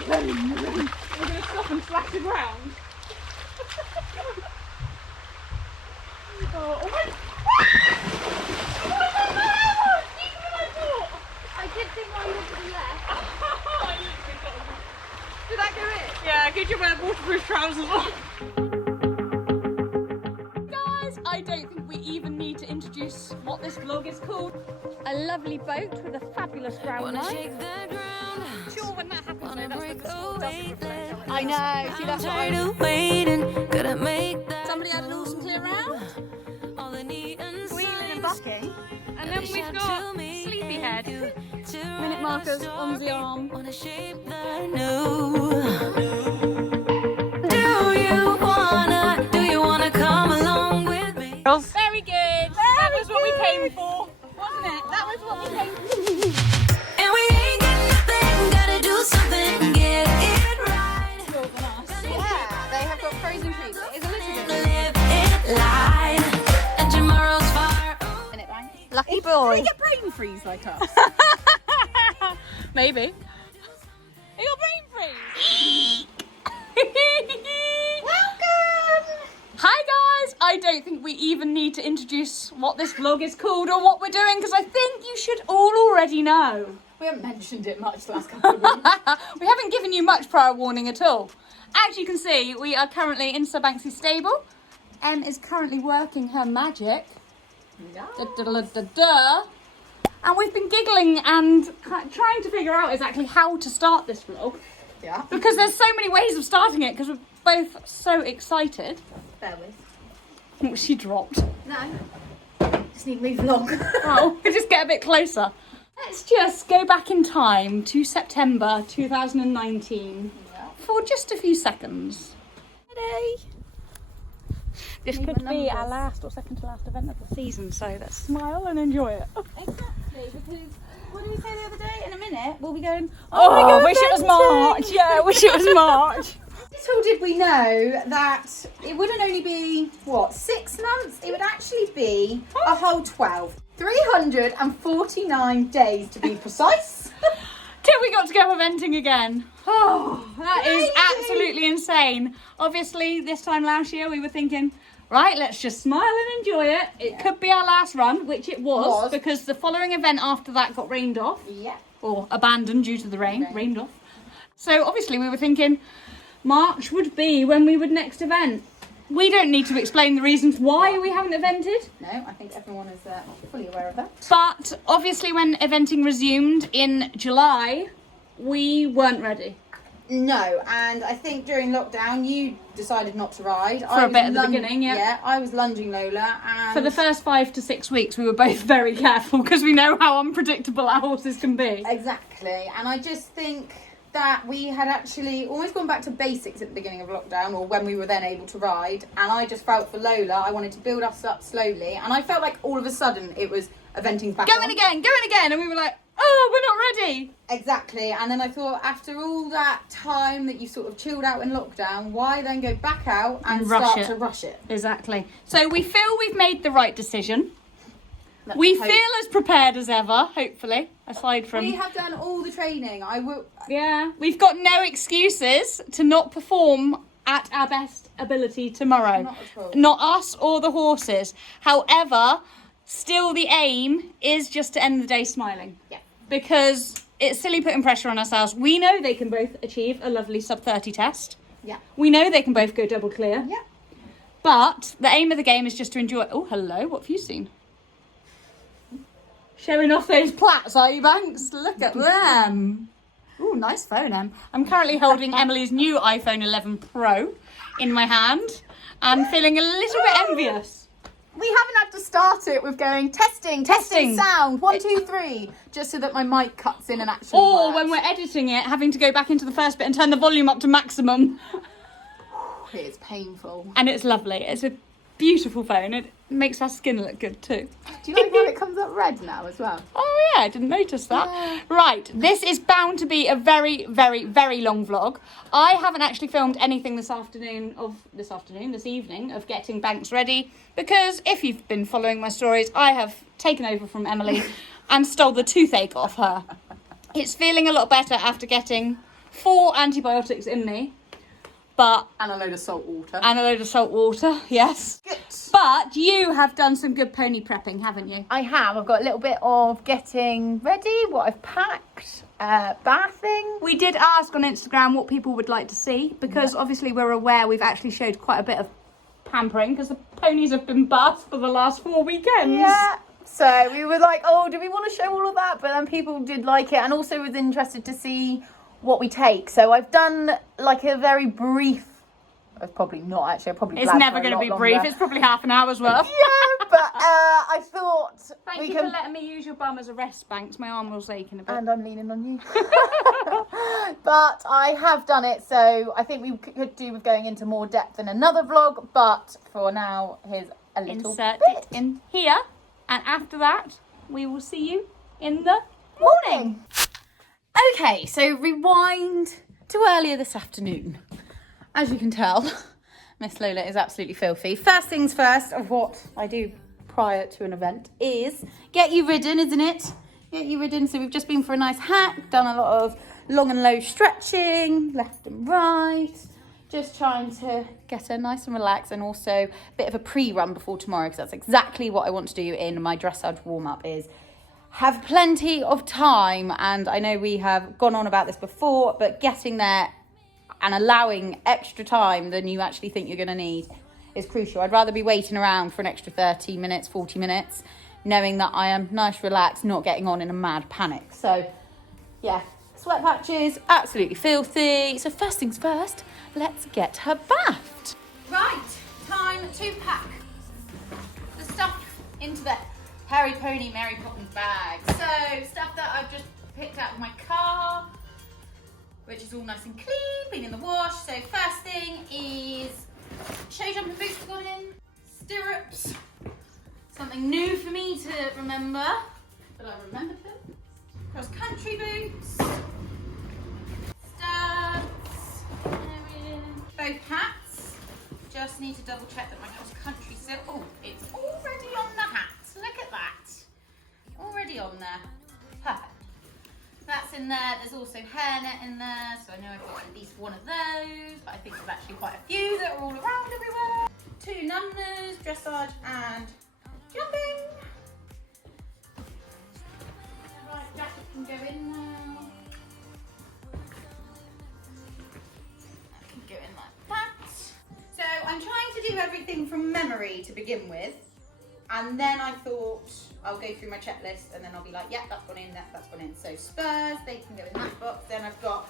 We're going to stop and slash the ground. Oh my... I did think I would to the left. Did that go in? Yeah, good job I had waterproof trousers on. Guys, I don't think we even need to introduce what this vlog is called. A lovely boat with a fabulous ground line. Sure, when that happens, though, that's when the score doesn't reflect. I know, see, that's what I was... Somebody had an awesome clear round. Wheeling and bucking. And then we've got Sleepyhead. Minute markers on the arm. Do you wanna come along with me? Very good. That was what we came for, wasn't it? That was what we came for. And we ain't got nothing, gotta do something, get it right. Yeah, they have got frozen trees. It is a little bit. Live it light, and tomorrow's far. In it, right? Lucky boy. They get brain freeze like us. Maybe. You got brain freeze. Welcome! Hi guys! I don't think we even need to introduce what this vlog is called or what we're doing because I think you should all already know. We haven't mentioned it much the last couple of weeks. We haven't given you much prior warning at all. As you can see, we are currently in Sir Banksy's stable. Em is currently working her magic. Da-da-da-da-da. And we've been giggling and trying to figure out exactly how to start this vlog. Yeah. Because there's so many ways of starting it because we're both so excited. Bear with. Oh, she dropped. No. Just need to move along. Oh, we'll just get a bit closer. Let's just go back in time to September 2019 for just a few seconds. Today. This Need could my be our numbers. last or second to last event of the season, so let's smile and enjoy it. Exactly, because what did we say the other day? In a minute, we'll be going, Oh, my God, wish it was Banksy! March. Yeah, wish it was March. Little did we know that it wouldn't only be, what, 6 months? It would actually be a whole 12. 349 days to be precise. Till we got to go eventing again. Oh, that is Crazy. absolutely insane. Obviously, this time last year we were thinking, right, let's just smile and enjoy it. It could be our last run, which it was, because the following event after that got rained off. Yeah. Or abandoned due to the rain. Rain. Rained off. So obviously we were thinking March would be when we would next event. We don't need to explain the reasons why we haven't evented. No, I think everyone is fully aware of that. But obviously when eventing resumed in July, we weren't ready. No, and I think during lockdown you decided not to ride. For a bit at the beginning, yeah. Yeah, I was lunging Lola and... For the first 5 to 6 weeks, we were both very careful because we know how unpredictable our horses can be. Exactly, and I just think that we had actually almost gone back to basics at the beginning of lockdown, or when we were then able to ride, and I just felt for Lola, I wanted to build us up slowly, and I felt like all of a sudden it was eventing back Going on. again, and we were like, oh, we're not ready. Exactly, and then I thought after all that time that you sort of chilled out in lockdown, why then go back out and start to rush it? Exactly. So we feel we've made the right decision. Let's We hope. feel as prepared as ever, hopefully, aside from... We have done all the training. Yeah, we've got no excuses to not perform at our best ability tomorrow. Not at all. Not us or the horses. However, still the aim is just to end the day smiling. Yeah. Because it's silly putting pressure on ourselves. We know they can both achieve a lovely sub-30 test. Yeah. We know they can both go double clear. Yeah. But the aim of the game is just to enjoy... Oh, hello, what have you seen? Showing off those plats, are you, Banks? Look at them. Ooh, nice phone, Em. I'm currently holding Emily's new iPhone 11 Pro in my hand and feeling a little bit envious. We haven't had to start it with going testing sound, 1, 2, 3, just so that my mic cuts in and actually Or works. when we're editing it, having to go back into the first bit and turn the volume up to maximum. It's painful. And it's lovely. It's a beautiful phone. It makes our skin look good too. Do you like how it comes up red now as well? Oh yeah, I didn't notice that. Yeah. Right, this is bound to be a very, very, very long vlog. I haven't actually filmed anything this evening of getting Banks ready, because if you've been following my stories, I have taken over from Emily and stole the toothache off her. It's feeling a lot better after getting 4 antibiotics in me, but And a load of salt water. and a load of salt water. Yes. Good. But you have done some good pony prepping, haven't you? I have. I've got a little bit of getting ready, what I've packed, bathing. We did ask on Instagram what people would like to see, because obviously we're aware we've actually showed quite a bit of pampering because the ponies have been bathed for the last 4 weekends. Yeah. So we were like, oh, do we want to show all of that? But then people did like it and also was interested to see what we take. So I've done like a very brief, probably not actually, It's never going to be brief. It's probably half an hour's worth. Yeah, but I thought Thank you for letting me use your bum as a rest, Banks. My arm was aching a bit. And I'm leaning on you. But I have done it, so I think we could do with going into more depth in another vlog. But for now, here's a little Insert bit. it in here, and after that, we will see you in the Morning. Okay, so rewind to earlier this afternoon. As you can tell, Miss Lola is absolutely filthy. First things first of what I do prior to an event is get you ridden, isn't it? Get you ridden. So we've just been for a nice hack, done a lot of long and low stretching, left and right. Just trying to get her nice and relaxed, and also a bit of a pre-run before tomorrow, because that's exactly what I want to do in my dressage warm-up, is have plenty of time. And I know we have gone on about this before, but getting there and allowing extra time than you actually think you're going to need is crucial. I'd rather be waiting around for an extra 30 minutes, 40 minutes, knowing that I am nice, relaxed, not getting on in a mad panic. So, yeah, sweat patches, absolutely filthy. So first things first, let's get her bathed. Right, time to pack the stuff into the Harry Pony Mary Poppins bag. So, stuff that I've just picked out of my car, which is all nice and clean, been in the wash. So first thing is show jumping boots have gone in, stirrups, something new for me to remember, but I remembered them. Cross country boots, studs, both hats. Just need to double check that my cross country still, oh, it's already on the hat. Look at that, already on there, perfect. That's in there. There's also hairnet in there, so I know I've got at least one of those, but I think there's actually quite a few that are all around everywhere. 2 numbers, dressage and jumping. Right, jacket can go in now. That can go in like that. So I'm trying to do everything from memory to begin with. And then I thought I'll go through my checklist and then I'll be like, yeah, that's gone in, that's gone in. So spurs, they can go in that box. Then I've got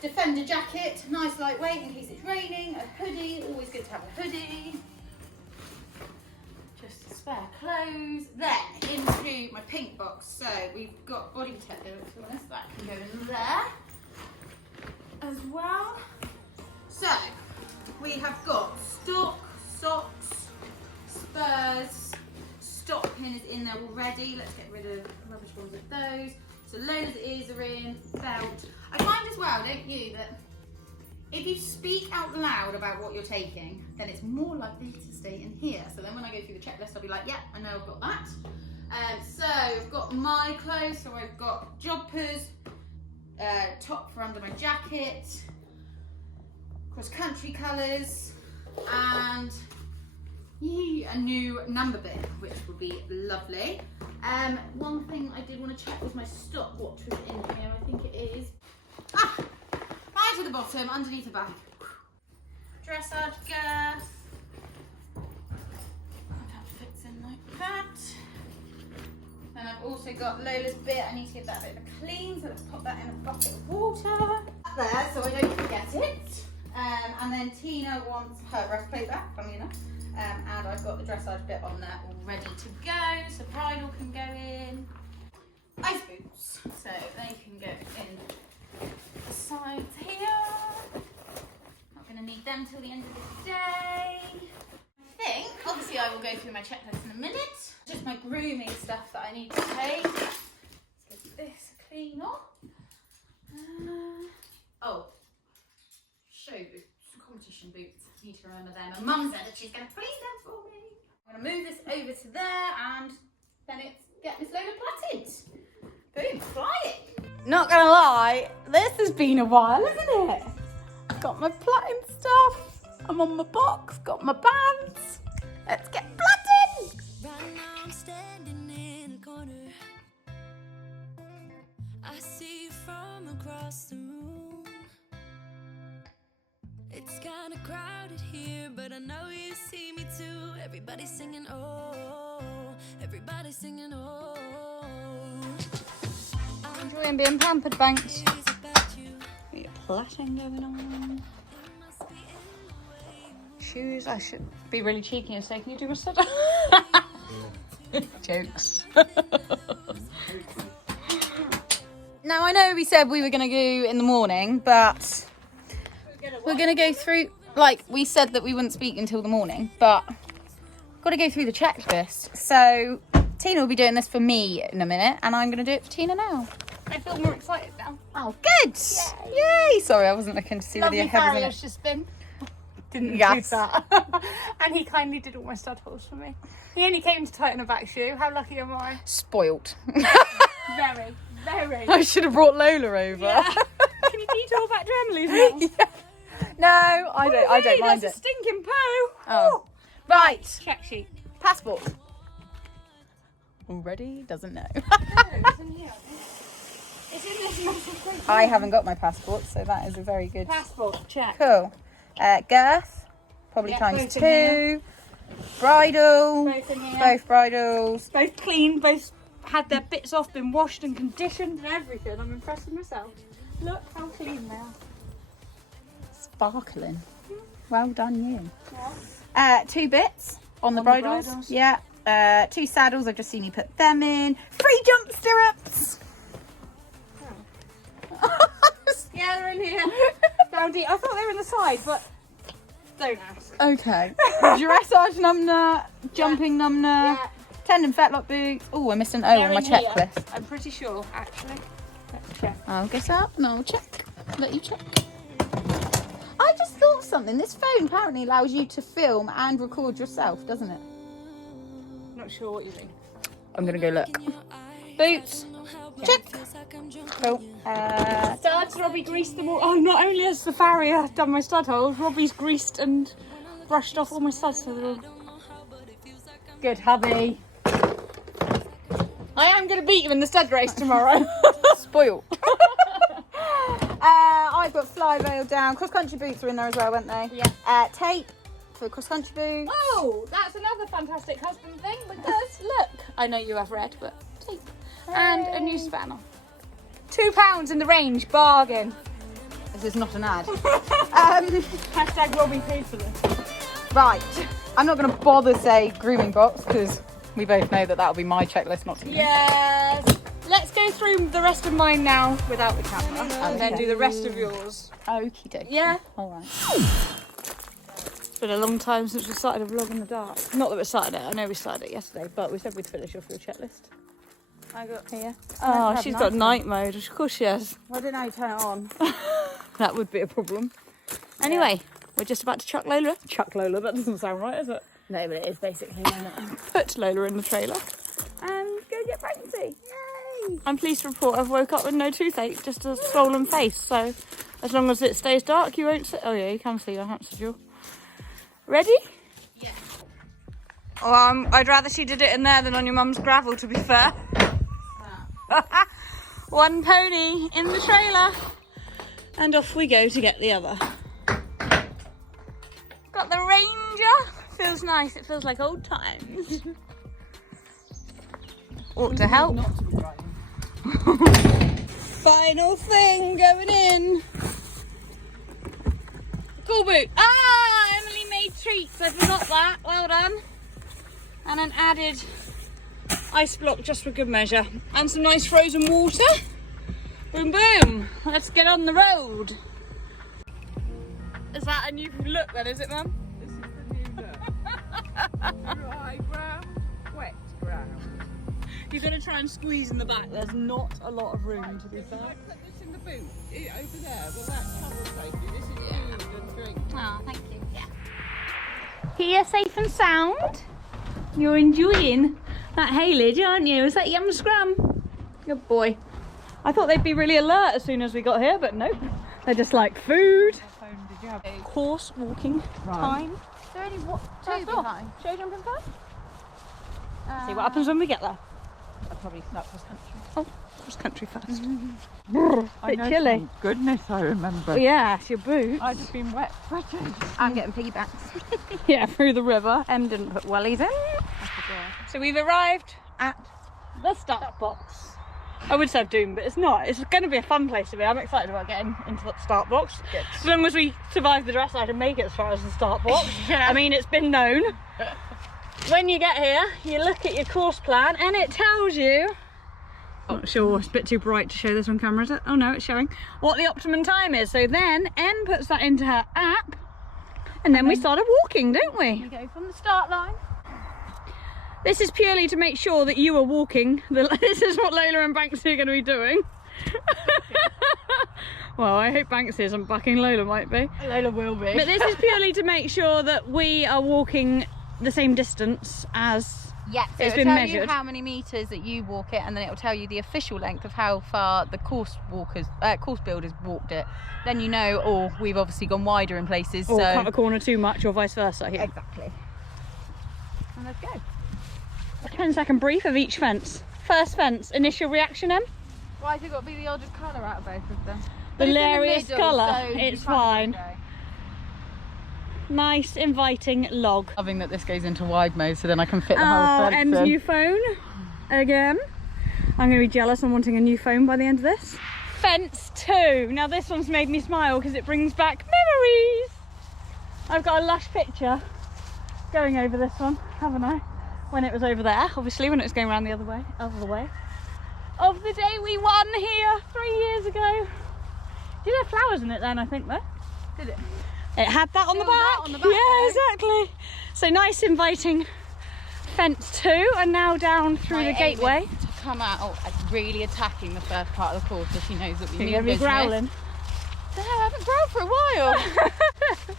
Defender jacket, nice lightweight in case it's raining. A hoodie, always good to have a hoodie. Just spare clothes. Then into my pink box. So we've got body protector, that can go in there as well. So we have got stock, socks, spurs, stock pin is in there already. Let's get rid of rubbish ones of those. So Lola's ears are in, belt. I find as well, don't you, that if you speak out loud about what you're taking, then it's more likely to stay in here. So then when I go through the checklist, I'll be like, yeah, I know I've got that. So I've got my clothes, so I've got joggers, top for under my jacket, cross country colours, and a new number bib, which would be lovely. One thing I did want to check was my stopwatch was in here. I think it is. Right to the bottom, underneath the bag. Dressage girth. That fits in like that. Then I've also got Lola's bit. I need to give that a bit of a clean, so let's pop that in a bucket of water. Up there, so I don't forget it. And then Tina wants her breastplate back, funny enough. And I've got the dressage bit on there all ready to go. So bridle can go in. Ice boots, so they can go in the sides here. Not going to need them till the end of the day. I think, obviously I will go through my checklist in a minute. Just my grooming stuff that I need to take. Let's give this a clean off. Oh, show boots, competition boots. I need to remember them. And Mum said that she's going to clean them for me. I'm going to move this over to there and then it's get Miss Lola plaited. Boom, fly it. Not gonna lie, this has been a while, isn't it? Got my plaiting stuff. I'm on my box, got my bands. Let's get plaiting! Right now I'm standing in a corner. I see you from across the room. It's kind of crowded here, but I know you see me too. Everybody's singing, oh, everybody's singing, oh. Enjoying being pampered, Banks. It's about you. Got your plaiting going on. Shoes, I should be really cheeky and say, can you do my stuff? Jokes. Now, I know we said we were going to go in the morning, but we're going to go through, like, we said that we wouldn't speak until the morning, but got to go through the checklist. So, Tina will be doing this for me in a minute, and I'm going to do it for Tina now. I feel more excited now. Oh, good! Yay! Sorry, I wasn't looking to see whether your head was in Farrier's it. just been. Didn't Yes. do that. And he kindly did all my stud holes for me. He only came to tighten a back shoe. How lucky am I? Spoilt. Very, very. I should have brought Lola over. Yeah. Can you teach all about Emily's now? Yeah. No, I don't mind That's it. a stinking poo. Oh. Right. Check sheet. Passport. Already doesn't know. It's in this massive thing. I haven't got my passport, so that is a very good. Passport. Check. Cool. Girth, probably Yeah, times both in 2. here. Bridle, Both in here. both bridles. Both clean. Both had their bits off, been washed and conditioned and everything. I'm impressed with myself. Look how clean they are. Sparkling. Well done, you. Yeah. 2 bits on the On the bridles. bridles. Yeah. 2 saddles. I've just seen you put them in. 3 jump stirrups. Yeah, they're in here. Down deep. I thought they were in the side, but don't ask. Okay. Dressage numner, jumping numner, Yeah. tendon fetlock boots. Oh, I missed an O They're on my in here. checklist. I'm pretty sure, actually. Let's check. I'll get up and I'll check. Let you check. I just thought something. This phone apparently allows you to film and record yourself, doesn't it? Not sure what you mean. I'm going to go look. Boots. Check. Cool. Studs, Robbie greased them all. Oh, not only has the farrier done my stud holes, Robbie's greased and brushed off all my studs. So they're all good, hubby. I am going to beat you in the stud race tomorrow. Spoiled. I've got fly veil down. Cross country boots are in there as well, weren't they? Yeah. Tape for cross country boots. Oh, that's another fantastic husband thing because look, I know you have red, but tape and a new spanner. £2 in the range, bargain. This is not an ad. Hashtag Robbie paid for this. Right. I'm not going to bother say grooming box because we both know that that'll be my checklist, not to Yes. Let's go through the rest of mine now without the camera and then Okay. do the rest of yours. Okie dokie. Yeah. All right. It's been a long time since we started a vlog in the dark. Not that we started it, I know we started it yesterday, but we said we'd finish off your checklist. I got here. Oh, have she's night got night mode. Of course she has. I don't know how to turn it on. That would be a problem. Anyway, we're just about to chuck Lola. Chuck Lola, that doesn't sound right, is it? No, but it is basically. Put Lola in the trailer and go get Banksy. Yay! I'm pleased to report I've woke up with no toothache, just a swollen face. So as long as it stays dark, you won't see. Oh yeah, you can see your hamster jaw. Ready? Yeah. Well, I'd rather she did it in there than on your mum's gravel, to be fair. One pony in the trailer. And off we go to get the other. Got the Ranger. Feels nice. It feels like old times. Ought to help. Final thing going in. Cool boot. Ah, Emily made treats. I forgot that. Well done. And an added ice block just for good measure. And some nice frozen water. Boom, boom. Let's get on the road. Is that a new look then, is it, Mum? This is the new look. Dry ground, wet ground. You're going to try and squeeze in the back. There's not a lot of room, to be Can I fair. put this in the boot? Over there, will that cover safety? This is food and drink. Oh, thank you. Yeah. Here, safe and sound. You're enjoying that haylage, aren't you? Is that yum scrum? Good boy. I thought they'd be really alert as soon as we got here, but nope. They're just like food. What phone did you have? Horse walking time. Is there only two First off. behind? Should I jump in first? See what happens when we get there. I'll probably start cross country. Oh, cross country first. I Bit know, chilly. thank goodness I remember. Oh, yeah, it's your boots. I'd have been wet footed. I'm getting piggybacks. Yeah, through the river. Em didn't put wellies in. So we've arrived at the start box. I would say Doom, but it's not. It's going to be a fun place to be. I'm excited about getting into the start box. Good. As long as we survive the dressage and make it as far as the start box. Yeah. I mean, it's been known. When you get here, you look at your course plan and it tells you... Not sure, it's a bit too bright to show this on camera, is it? Oh no, it's showing what the optimum time is. So then Em puts that into her app and then we started walking, don't we? We go from the start line. This is purely to make sure that you are walking. This is what Lola and Banksy are going to be doing. Well, I hope Banksy isn't backing, Lola might be. Lola will be. But this is purely to make sure that we are walking the same distance as Yeah, so it's it'll been tell measured. you how many metres that you walk it, and then it'll tell you the official length of how far the course builders walked it. Then you know, or we've obviously gone wider in places. or so cut a corner too much or vice versa here. exactly. And let's go. A 10-second brief of each fence. First fence, initial reaction, Em? Why has it got to be the oddest colour out of both of them? The But it's in hilarious middle, colour, so you it's can't fine. go. Nice, inviting log. Loving that this goes into wide mode, so then I can fit the Oh, whole fence Em's in. new phone again. I'm going to be jealous. I'm wanting a new phone by the end of this. Fence 2. Now this one's made me smile because it brings back memories. I've got a lush picture going over this one, haven't I? When it was over there, obviously, when it was going around the other way, of the day we won here 3 years ago. Did it have flowers in it then, I think, though? Did it? It had that on the Still that back. on the back, Yeah, though. exactly. So nice, inviting fence 2, and now down through My the aim gateway. is to come out really attacking the first part of the course, so she knows that we You're mean going to be business. growling. No, I haven't growled for a while.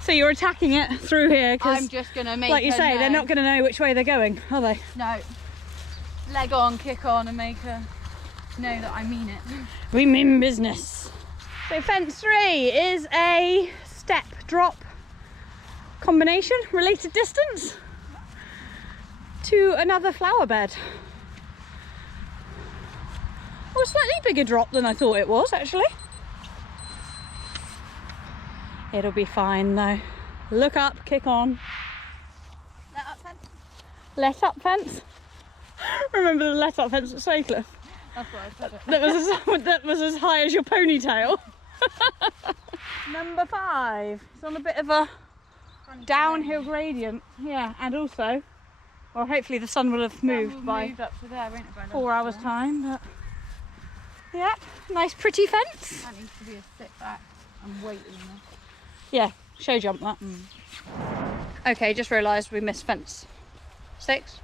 So you're attacking it through here because, I'm just going to make like you her say, know. they're not going to know which way they're going, are they? No. Leg on, kick on, and make her know that I mean it. We mean business. So fence 3 is a step drop combination, related distance to another flower bed. Oh, a slightly bigger drop than I thought it was, actually. It'll be fine though. Look up, kick on. Let up, fence. Let up fence. Remember the let up fence at Saycliffe? That's what I said. That was as high as your ponytail. Number 5. It's on a bit of a downhill gradient. Yeah, and also, well, hopefully the sun will have moved by Moved up to there, won't it, by 4 hours lunchtime? time. But yep, nice pretty fence. That needs to be a sit back and wait in there. Yeah, show jump that. Okay, just realised we missed fence 6,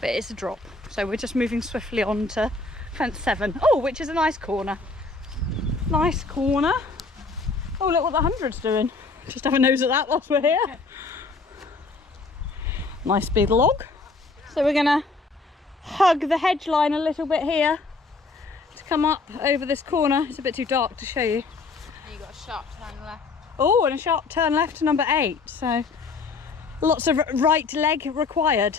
but it's a drop, so we're just moving swiftly on to fence 7. Oh, which is a nice corner. Nice corner. Oh, look what the 100's doing. Just have a nose at that whilst we're here. Nice big log. So we're gonna hug the hedge line a little bit here to come up over this corner. It's a bit too dark to show you. And you've got a sharp turn left. Oh, and a sharp turn left to number 8. So lots of right leg required.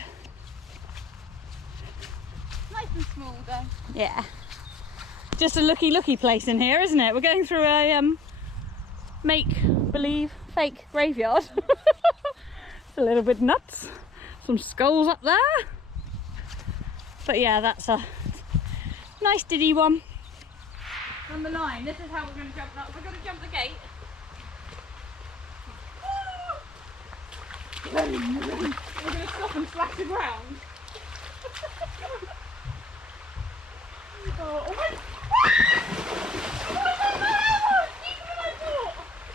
Nice and small though. Yeah. Just a looky place in here, isn't it? We're going through a make-believe fake graveyard. It's a little bit nuts. Some skulls up there. But yeah, that's a nice diddy one. Number 9, this is how we're going to jump that. We're going to jump the gate. We're going to stop and slash the ground. Oh my...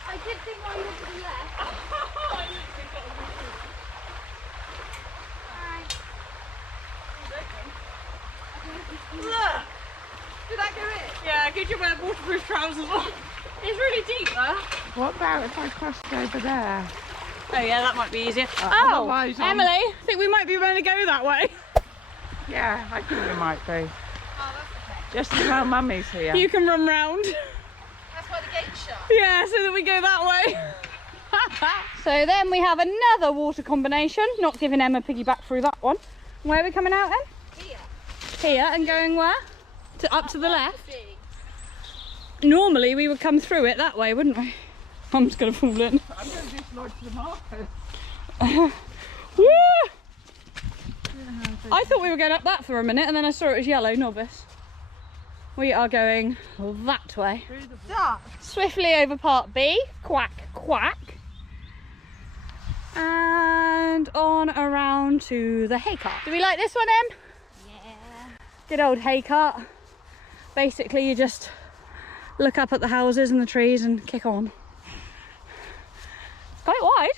I did think I went to the left. Look! Did that go in? Yeah, good you wear waterproof trousers on. It's really deep there. What about if I crossed over there? Oh yeah, that might be easier. otherwise I'm- Emily, I think we might be able to go that way. Yeah, I think it might be. Oh, that's okay. Just as well Mummy's here. You can run round. That's why the gate's shut. Yeah, so that we go that way. So then we have another water combination. Not giving Emma piggyback through that one. Where are we coming out then? Here. Here, and going where? Up to the left. Normally we would come through it that way, wouldn't we? Mum's gonna fall in. I'm going to just lodge the markers. Woo! I thought we were going up that for a minute, and then I saw it was yellow, novice. We are going that way. Stop. Swiftly over part B, quack, quack. And on around to the hay cart. Do we like this one, Em? Yeah. Good old hay cart. Basically, you just look up at the houses and the trees and kick on. Quite wide.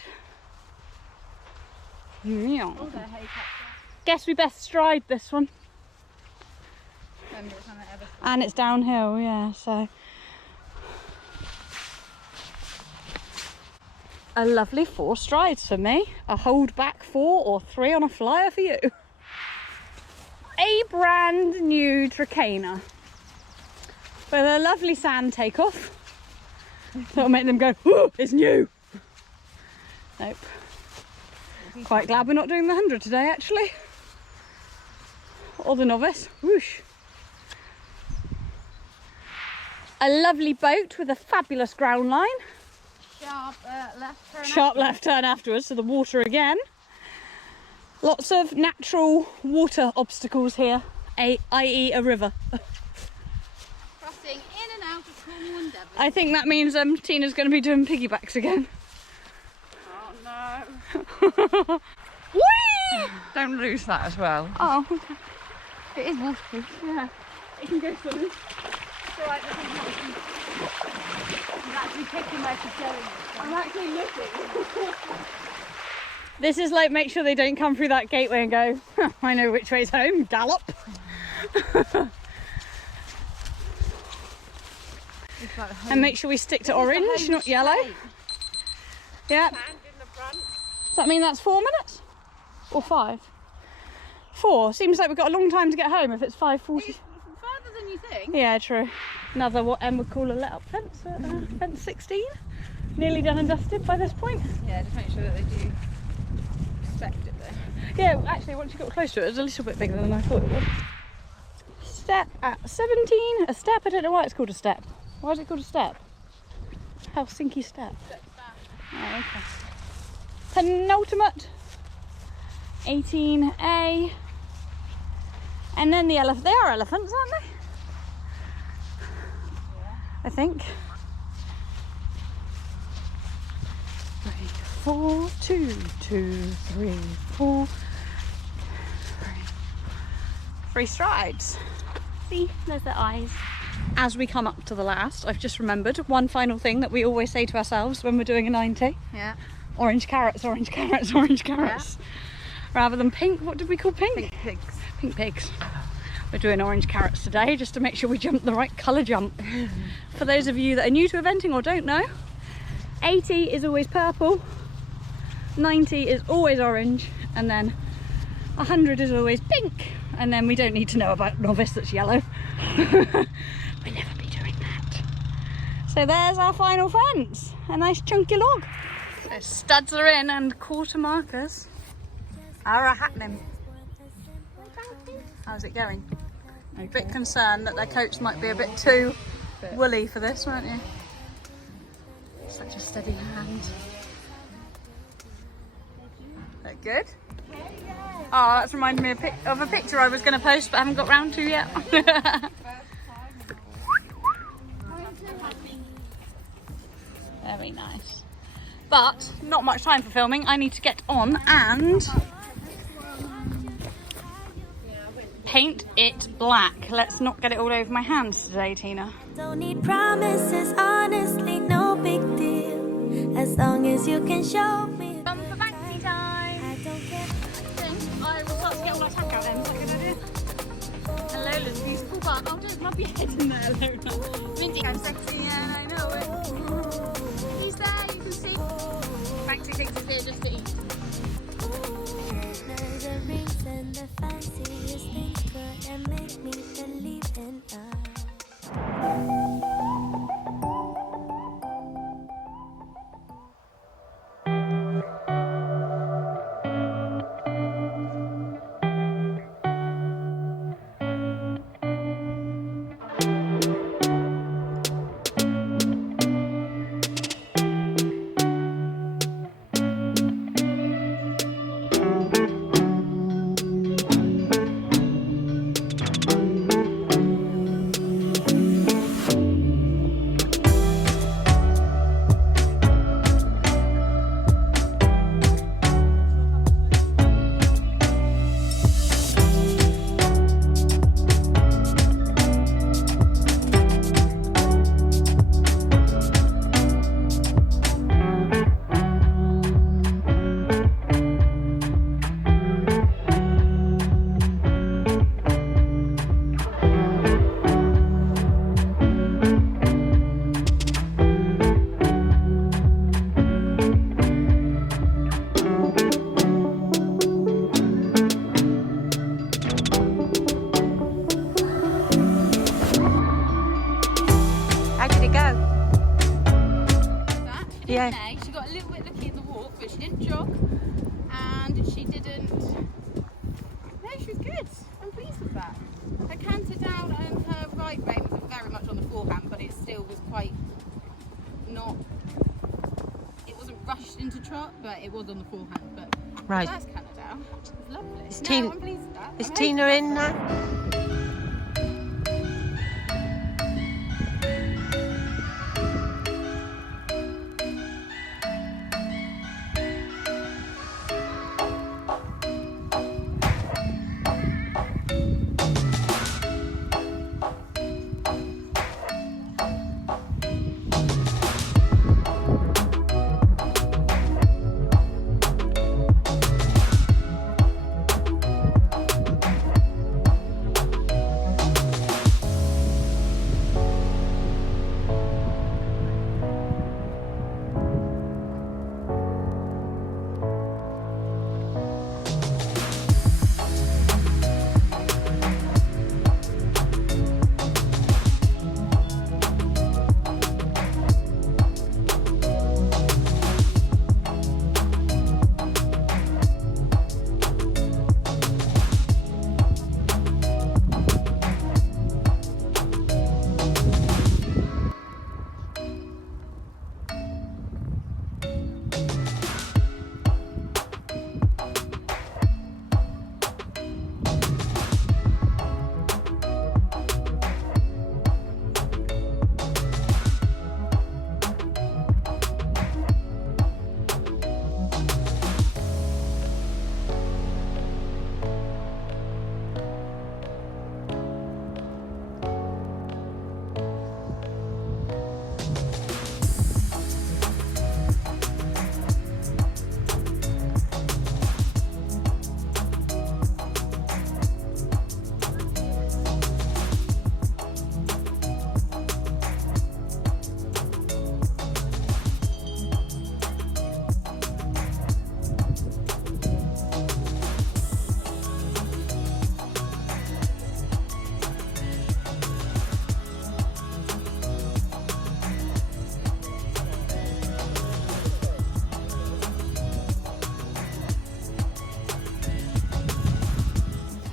Yeah. Oh, the hay cart. Guess we best stride this one. And it's downhill, yeah, so. A lovely 4 strides for me. A hold back 4 or 3 on a flyer for you. A brand new Trakehner. With a lovely sand takeoff. That'll make them go, oh, it's new. Nope. Quite glad we're not doing the 100 today, actually. Or the novice. Whoosh. A lovely boat with a fabulous ground line. Sharp left turn. Sharp left turn afterwards to the water again. Lots of natural water obstacles here, i.e. a river. Crossing in and out of Cornwall and Devon. I think that means Tina's going to be doing piggybacks again. Oh no. Whee! Don't lose that as well. Oh, okay. It is waterproof, yeah. It can go swimming. It's alright, I'm actually picking where she's going. I'm actually looking. This is like, make sure they don't come through that gateway and go, huh, I know which way's home, gallop. And make sure we stick to orange, not yellow. Yeah. Hand in the front. Does that mean that's 4 minutes? Or 5? 4. Seems like we've got a long time to get home if it's 5:40. It's further than you think. Yeah, true. Another what Em would call a let up fence, fence 16. Nearly done and dusted by this point. Yeah, just make sure that they do respect it there. Yeah, actually, once you got close to it, it was a little bit bigger than I thought it would. Step at 17. A step, I don't know why it's called a step. Why is it called a step? Helsinki step. Oh, okay. Penultimate. 18A. And then the elephant. They are elephants, aren't they? Yeah. I think. 3, 4, 2, 2, 3, 4. 3 strides. See, there's their eyes. As we come up to the last, I've just remembered one final thing that we always say to ourselves when we're doing a 90. Yeah. Orange carrots, orange carrots, orange carrots. Yeah. Rather than pink, what did we call pink? Pink pigs. Pink pigs. We're doing orange carrots today just to make sure we jump the right colour jump. For those of you that are new to eventing or don't know, 80 is always purple, 90 is always orange, and then 100 is always pink. And then we don't need to know about novice that's yellow. We'll never be doing that. So there's our final fence. A nice chunky log. So studs are in and quarter markers are happening. How's it going? I'm a bit concerned that their coats might be a bit too woolly for this, weren't you? Such a steady hand. Look good? Oh, that's reminded me of a picture I was going to post but haven't got round to yet. Very nice. But not much time for filming. I need to get on and paint it black. Let's not get it all over my hands today, Tina. Don't need promises, honestly, no big deal. As long as you can show me. Come for Banksy time. I don't care. I will start to get all our tack out then. Is that a good idea? And Lola's beautiful bar. Oh, don't rub your head in there, Lola. Minty, I'm sexy and I know it. He's there, you can see. Banksy thinks he's here just to eat. The rings and the fanciest things could and make me believe in us. yeah. May. She got a little bit lucky in the walk, but she didn't jog, and she didn't. No, she was good. I'm pleased with that. Her canter down and her right rein was very much on the forehand, but it still was quite not. It wasn't rushed into trot, but it was on the forehand. But Right. first canter down was lovely. Is No, Tina- I'm pleased with that. Is I'm Tina hoping in for now?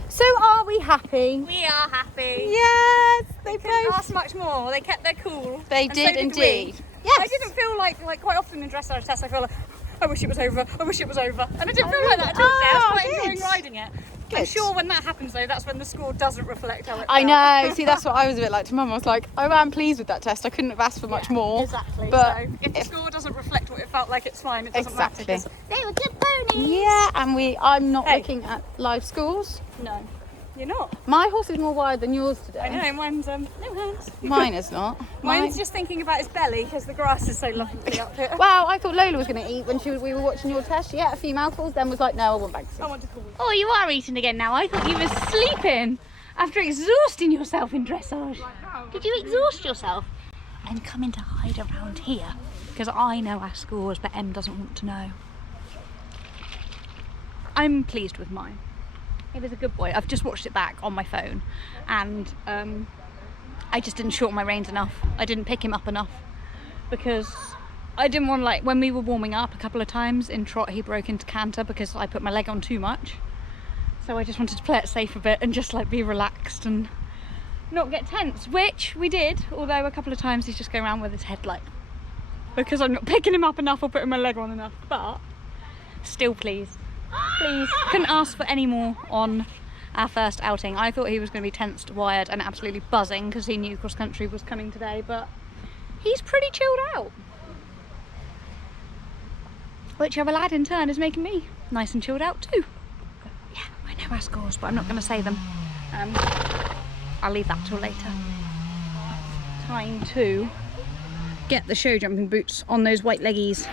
So are we happy? We are happy. Yes, they Couldn't both. ask much more. They kept their cool. They And did so we. indeed. Yes. I didn't feel like quite often in dressage tests I feel like I wish it was over. I wish it was over. And I didn't feel like that at all today. I was quite good. enjoying riding it. I'm Good. sure when that happens though, that's when the score doesn't reflect how it I felt. know. See, that's what I was a bit like to Mum. I was like, I am pleased with that test. I couldn't have asked for much more. Exactly. But so if the score doesn't reflect what it felt like, it's fine. It doesn't Exactly. matter. 'Cause they were good ponies. yeah, and I'm not Hey. looking at live scores. No, you're not. My horse is more wired than yours today. I know. Mine's no hands. Mine is not. Mine's just thinking about his belly because the grass is so lovely up here. Well, I thought Lola was going to eat when we were watching your test. She ate a few mouthfuls, then was like, no, I want Banksy. I want to call you. Oh, you are eating again now. I thought you were sleeping after exhausting yourself in dressage. Did you exhaust yourself? I'm coming to hide around here because I know our scores, but Em doesn't want to know. I'm pleased with mine. He was a good boy. I've just watched it back on my phone and I just didn't shorten my reins enough. I didn't pick him up enough because I didn't want to, like, when we were warming up a couple of times in trot, he broke into canter because I put my leg on too much. So I just wanted to play it safe a bit and just like be relaxed and not get tense, which we did, although a couple of times he's just going around with his head like, because I'm not picking him up enough or putting my leg on enough, but still pleased. Please, couldn't ask for any more on our first outing. I thought he was going to be tensed, wired and absolutely buzzing because he knew cross country was coming today, but he's pretty chilled out. Whichever lad in turn is making me nice and chilled out too. Yeah, I know our scores, but I'm not going to say them. I'll leave that till later. Time to get the show jumping boots on those white leggies.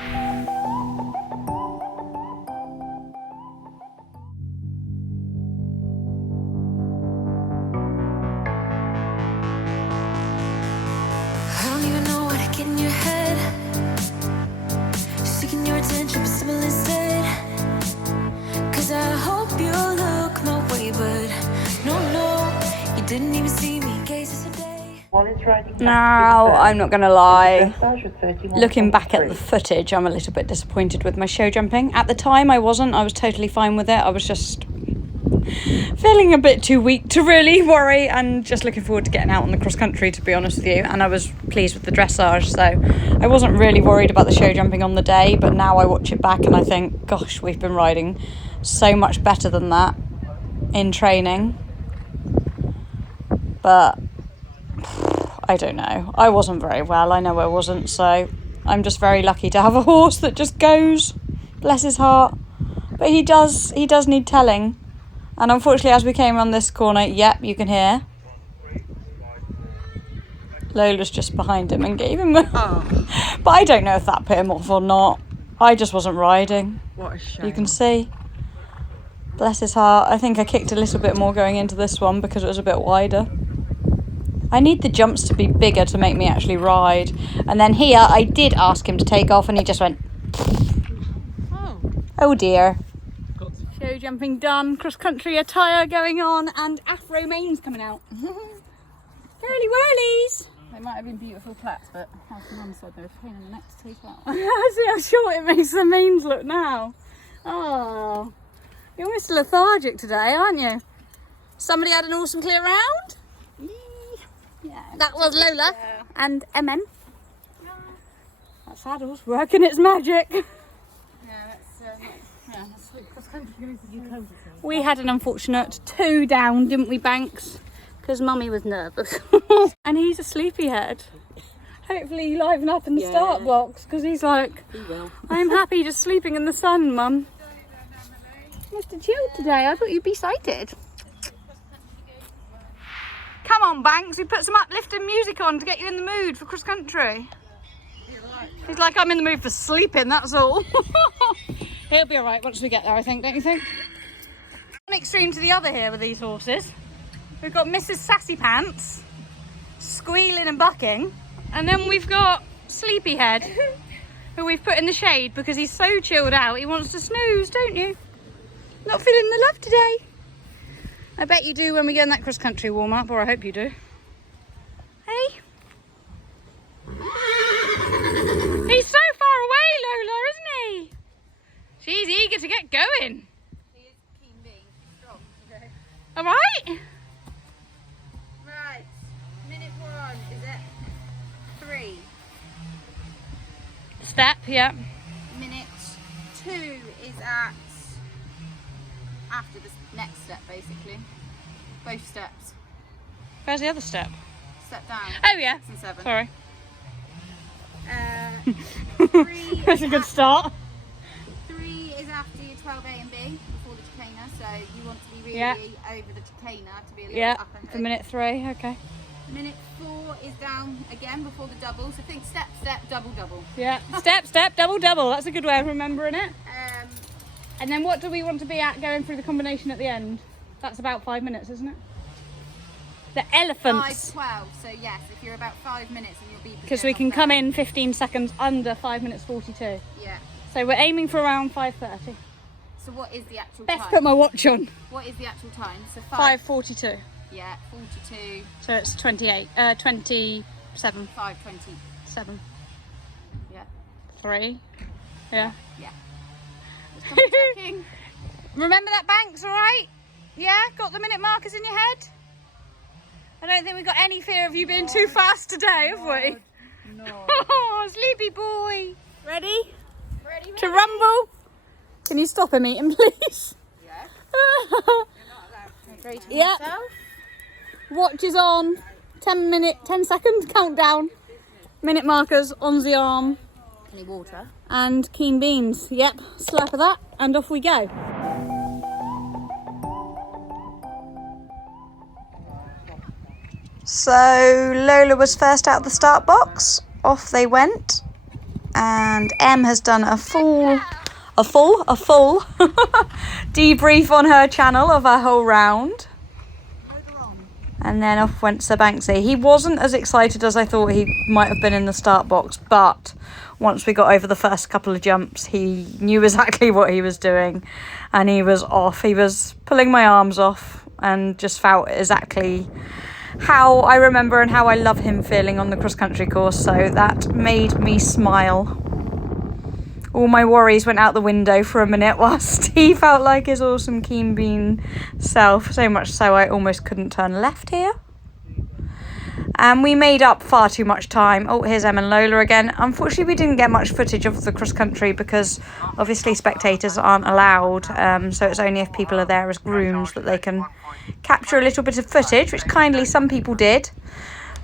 I don't even know what to get in your head. Seeking your attention, but simple instead. Cause I hope you look my way, but no, you didn't even see me. Gaze yesterday. Now, I'm not going to lie, looking back at the footage, I'm a little bit disappointed with my show jumping. At the time, I wasn't. I was totally fine with it. I was just feeling a bit too weak to really worry and just looking forward to getting out on the cross country, to be honest with you. And I was pleased with the dressage, so I wasn't really worried about the show jumping on the day. But now I watch it back and I think, gosh, we've been riding so much better than that in training. But I don't know. I wasn't very well. I know I wasn't. So I'm just very lucky to have a horse that just goes. Bless his heart. But he does need telling. And unfortunately, as we came around this corner, yep, you can hear. Lola's just behind him and gave him a... Oh, But I don't know if that put him off or not. I just wasn't riding. what a shame. You can see. Bless his heart. I think I kicked a little bit more going into this one because it was a bit wider. I need the jumps to be bigger to make me actually ride. And then here, I did ask him to take off and he just went... Oh dear. Show jumping done, cross-country attire going on, and afro manes coming out. Curly whirlies! They might have been beautiful plaits, but as Mum said, they're a pain in the neck to take out. See how short it makes the manes look now. Oh, you're almost lethargic today, aren't you? Somebody had an awesome clear round? Yeah. That was Lola and MN. That saddle's working its magic. We had an unfortunate 2 down, didn't we, Banks? Because Mummy was nervous. And he's a sleepyhead. Hopefully you liven up in the start box, because he's like, I'm happy just sleeping in the sun, Mum. Mr. Chilled today, I thought you'd be sighted. Come on, Banks, we put some uplifting music on to get you in the mood for cross country. He's like, I'm in the mood for sleeping, that's all. He'll be alright once we get there, I think, don't you think? One extreme to the other here with these horses. We've got Mrs. Sassy Pants, squealing and bucking. And then we've got Sleepyhead, who we've put in the shade because he's so chilled out, he wants to snooze, don't you? Not feeling the love today. I bet you do when we go in that cross-country warm-up, or I hope you do. Hey? He's so far away, Lola, isn't he? She's eager to get going. He is keen being strong. Okay. All right? Right. Minute 1 is at 3. Step, yeah. Minute 2 is at after the next step, basically. Both steps. Where's the other step? Step down. Oh, yeah. 6 and 7. Sorry. 3 That's a good start. 3 is after your 12A and B before the chicana, so you want to be really Yeah. over the chicana to be a little Yeah, bit up and for minute 3, okay. Minute 4 is down again before the double, so think step, step, double, double. Yeah, step, step, double, double. That's a good way of remembering it. Um, And then what do we want to be at going through the combination at the end? That's about 5 minutes, isn't it? The elephants. 5:12, so yes, if you're about 5 minutes and you'll be... Because we can come in 15 seconds under 5 minutes 42. Yeah. So we're aiming for around 5:30. So what is the actual Best time? put my watch on. What is the actual time? So 5:42. Yeah, 42, So it's 27. 5:20. 7. Yeah. 3. Yeah. Yeah. Just double checking. Remember that, Banks, all right? Yeah? Got the minute markers in your head? I don't think we've got any fear of you being too fast today, have we? No. Oh, sleepy boy. Ready? Ready, To rumble? Can you stop him eating, please? Yeah. You're not allowed to rate Yeah. yourself. Watch is on. 10 second countdown. Minute markers on the arm. Any water? And keen beans. Yep, slap of that, and off we go. So Lola was first out of the start box. Off they went, and Em has done a full debrief on her channel of her whole round. And then off went Sir Banksy. He wasn't as excited as I thought he might have been in the start box, but once we got over the first couple of jumps, he knew exactly what he was doing, and he was off. He was pulling my arms off and just felt exactly how I remember and how I love him feeling on the cross-country course, so that made me smile. All my worries went out the window for a minute whilst he felt like his awesome keen bean self, so much so I almost couldn't turn left here. And we made up far too much time. Oh, here's Em and Lola again. Unfortunately, we didn't get much footage of the cross-country because obviously spectators aren't allowed, so it's only if people are there as grooms that they can capture a little bit of footage, which kindly some people did,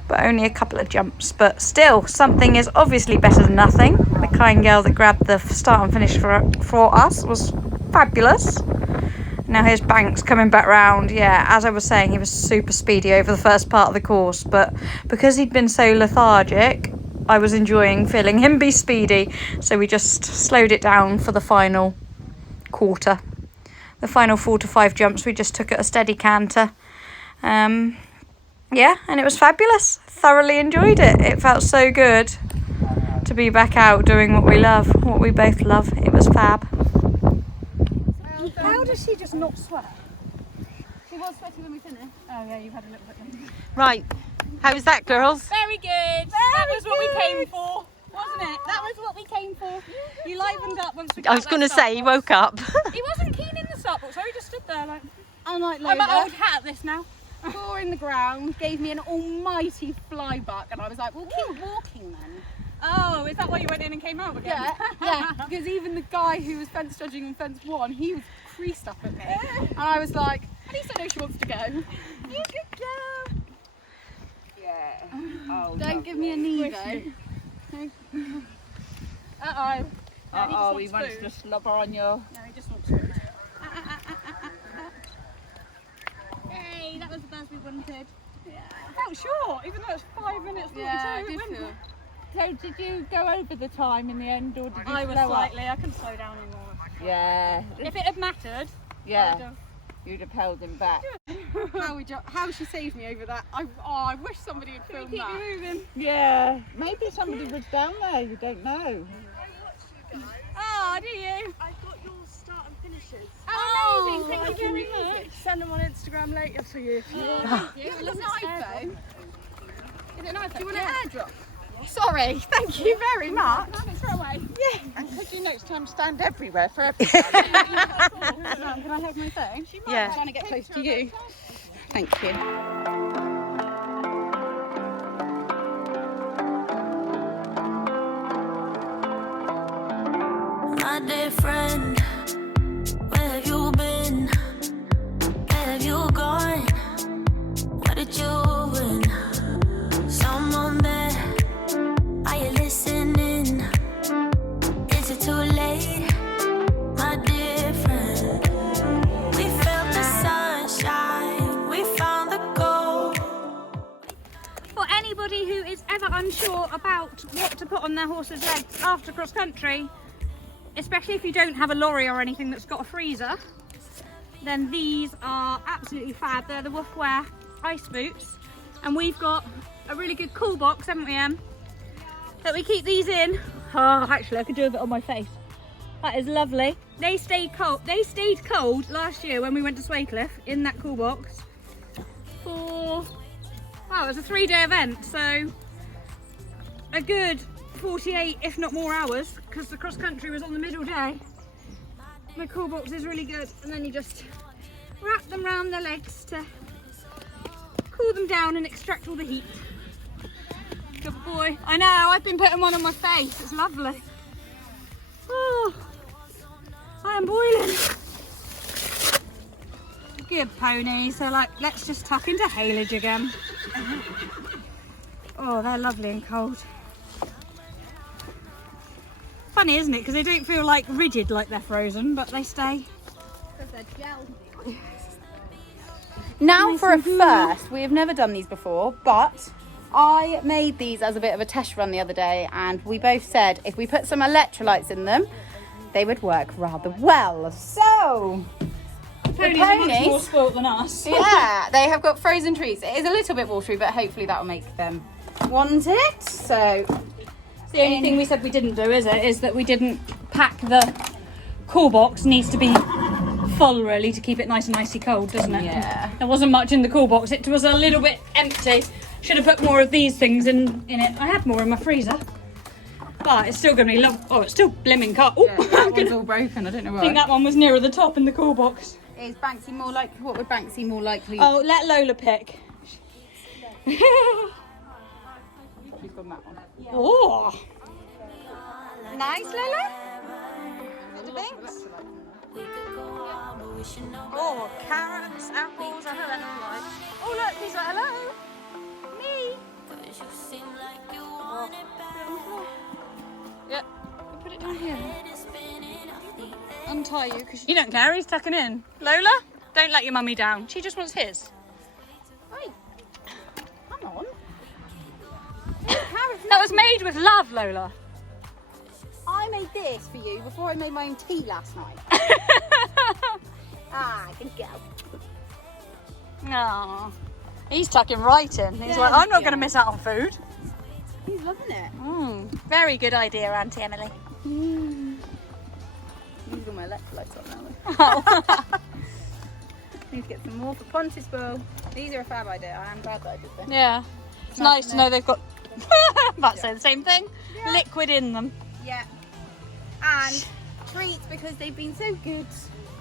but only a couple of jumps. But still, something is obviously better than nothing. The kind girl that grabbed the start and finish for us was fabulous. Now here's Banks coming back round. Yeah, as I was saying, he was super speedy over the first part of the course, but because he'd been so lethargic, I was enjoying feeling him be speedy, so we just slowed it down for the final quarter. The final 4 to 5 jumps we just took at a steady canter. Yeah, and it was fabulous. Thoroughly enjoyed it. It felt so good to be back out doing what we love, what we both love. It was fab. How does she just not sweat? She was sweaty when we finished. Oh yeah, you've had a little bit longer. Right. How was that, girls? Very good. That was what we came for, wasn't it? That was what we came for. You livened up once we got I was going to say, he woke up. He wasn't keen in the start box, so he just stood there like, I'm like I'm Lola. an old hat at this now. Four in the ground, gave me an almighty fly buck, and I was like, we'll keep walking then. Oh, is that why you went in and came out again? Yeah, because even the guy who was fence judging on fence 1, he was creased up at me, and I was like, at least I know she wants to go. You good girl. Yeah. Oh, Don't give me a knee though. Uh-oh. Uh-oh, he wants to slobber on you. No, he just wants food. Hey, that was the best we wanted. Yeah. I felt short, even though it's 5 minutes 42. Yeah, I it did went- feel. So did you go over the time in the end, or did you I was slow up? slightly, I couldn't slow down anymore. Yeah. If it had mattered, Yeah. You'd have held him back. How she saved me over that. I wish somebody had filmed keep that. you moving. Yeah. Maybe somebody was down there. You don't know. Oh, do you? I got your start and finishes. Oh, amazing. Thank you very much. Send them on Instagram later for you. Thank you. Is it an iPhone? Is it an iPhone? Do you want Yeah. an airdrop? Sorry, thank you very much. Throw away. And could you next time stand everywhere for everyone? Can I have my phone? Yeah. I'm trying to get close to you. Thank you. My dear friend, where have you been? Where have you gone? What did you win? Someone there, are you listening? Is it too late? My dear friend, we felt the sunshine, we found the gold. For anybody who is ever unsure about what to put on their horse's legs after cross country, especially if you don't have a lorry or anything that's got a freezer, then these are absolutely fab. They're the Woofwear ice boots, and we've got a really good cool box, haven't we, Em? That we keep these in. Oh, actually, I could do a bit on my face. That is lovely. They stayed cold. They stayed cold last year when we went to Swaycliffe in that cool box for, wow, it was a 3-day event, so a good 48, if not more hours, because the cross country was on the middle day. My cool box is really good, and then you just wrap them around the legs to cool them down and extract all the heat. Good boy. I know, I've been putting one on my face. It's lovely. Oh, I am boiling. Good pony. So like, let's just tuck into haylage again. Oh, they're lovely and cold. Funny, isn't it? Because they don't feel like rigid like they're frozen, but they stay. Because they're gel. Now for a first, we have never done these before, but I made these as a bit of a test run the other day, and we both said if we put some electrolytes in them, they would work rather well. So, Ponies are much more spoilt than us. yeah, they have got frozen treats. It is a little bit watery, but hopefully that will make them want it. So, The only thing we said we didn't do, is that we didn't pack the cool box. Needs to be full really to keep it nice and icy cold, doesn't it? Yeah. There wasn't much in the cool box. It was a little bit empty. Should have put more of these things in it. I had more in my freezer. But it's still going to be oh, it's still blimming cold. Oh, Yeah, that one's all broken. I don't know why. I think that one was nearer the top in the cool box. Is Banksy more like? What would Banksy more likely? Oh, let Lola pick. She's got that one. Oh, nice, Lola. What do you think? Oh, carrots, apples. I know that look like. Oh, look, he's like, hello, me. Yep. Put it down here. Untie you because you don't care. He's tucking in. Lola, don't let your mummy down. She just wants his. Wait. Hang on. That was made with love, Lola. I made this for you before I made my own tea last night. I can go. No. He's tucking right in. He's like, I'm not going to miss out on food. He's loving it. Very good idea, Auntie Emily. He's got my electrolytes up now. Oh. Need to get some more for Pontispool. These are a fab idea. I am glad that I did this. Yeah. It's nice to know they've got, about to say the same thing, liquid in them. Yeah. And treats because they've been so good.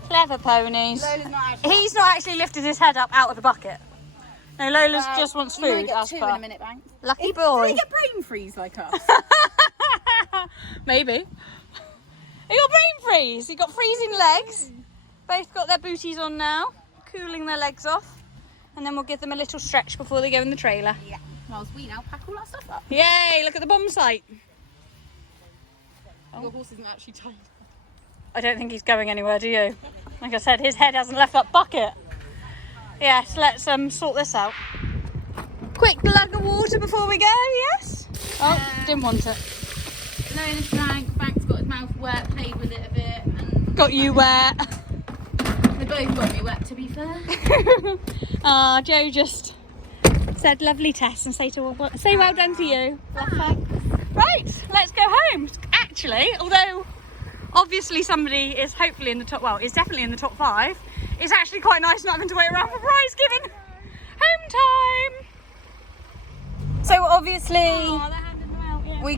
Clever ponies. Lola's not actually. He's not actually lifted his head up out of the bucket. No, Lola's just wants You're gonna food. get As two per. in a minute, Banks. Lucky Do boy. they get brain freeze like us? Maybe. He got brain freeze. He got freezing legs. Both got their booties on now, cooling their legs off, and then we'll give them a little stretch before they go in the trailer. Yeah. Whilst we now pack all that stuff up. Yay! Look at the bomb site. Your horse isn't actually tied. I don't think he's going anywhere, do you? Like I said, his head hasn't left that bucket. Yes, let's sort this out. Quick glug of water before we go, yes? Oh, didn't want it. Lola's drank, Banks got his mouth wet, played with it a bit, and Got you wet. they both got me wet, to be fair. Ah, Joe just said lovely Tess and say well done to you. Right, let's go home. Actually, although obviously somebody is hopefully in the top, well, is definitely in the top 5, it's actually quite nice not having to wait around for prize giving. Home time. So obviously Oh, they're handing them out, yeah. we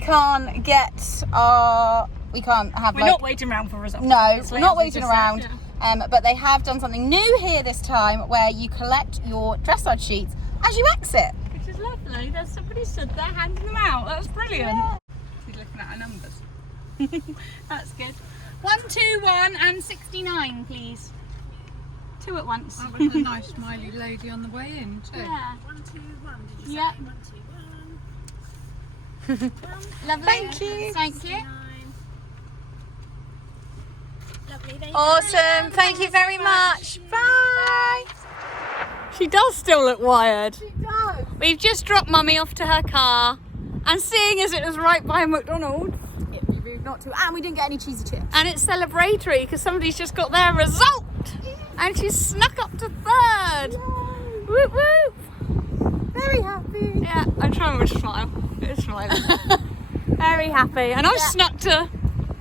can't have We're not waiting around for results. No, obviously, we're not as we waiting just around. said, yeah. But they have done something new here this time where you collect your dressage sheets as you exit. Which is lovely. There's somebody stood there handing them out. That's brilliant. He's looking at our numbers. That's good. 1, 2, 1 and 69, please. 2 at once. That was a nice smiley lady on the way in too. Yeah. 1, 2, 1. Did you Yeah. say 1, 2, 1? Lovely. Thank you. Thank you. 9. Lovely. There you go. Awesome. Thank you very much. Bye. She does still look wired. She does. We've just dropped Mummy off to her car, and seeing as it was right by McDonald's, Not to. And we didn't get any cheesy chips. and it's celebratory because somebody's just got their result, and she's snuck up to 3rd. Whoop whoop. Very happy. Yeah, I'm trying to smile. It's smiling. Very happy, and I snuck to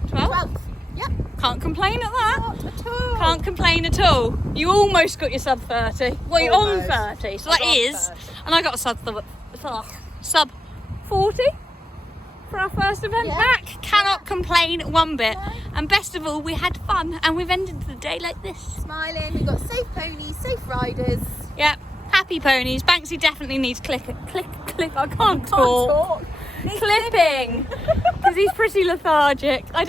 12. 12. Yep. Can't complain at that. Not at all. Can't complain at all. You almost got your sub 30. Well, you're on Almost. 30, so I that got is. 30. And I got a sub 40 for our first event Yeah. back. Cannot complain one bit. And best of all, we had fun, and we've ended the day like this. Smiling. We've got safe ponies, safe riders. Yep, happy ponies. Banksy definitely needs click. I can't talk. Clipping, because he's pretty lethargic. I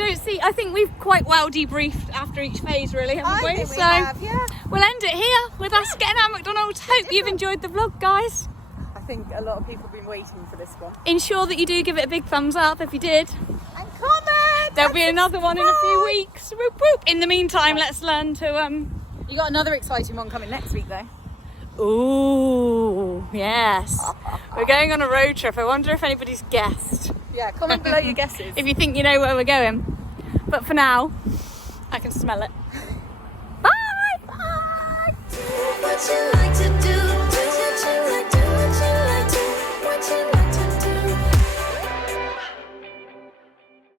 think we've quite well debriefed after each phase, really, haven't we? think we have, yeah. We'll end it here with us getting our McDonald's. Hope you've enjoyed the vlog, guys. I think a lot of people have been waiting for this one. Ensure that you do give it a big thumbs up if you did. And comment. There'll be another one in a few weeks. Whoop, whoop. In the meantime, let's learn to You got another exciting one coming next week, though. Ooh, yes. We're going on a road trip. I wonder if anybody's guessed. Yeah, comment below your guesses. If you think you know where we're going. But for now, I can smell it. Bye! What you like to do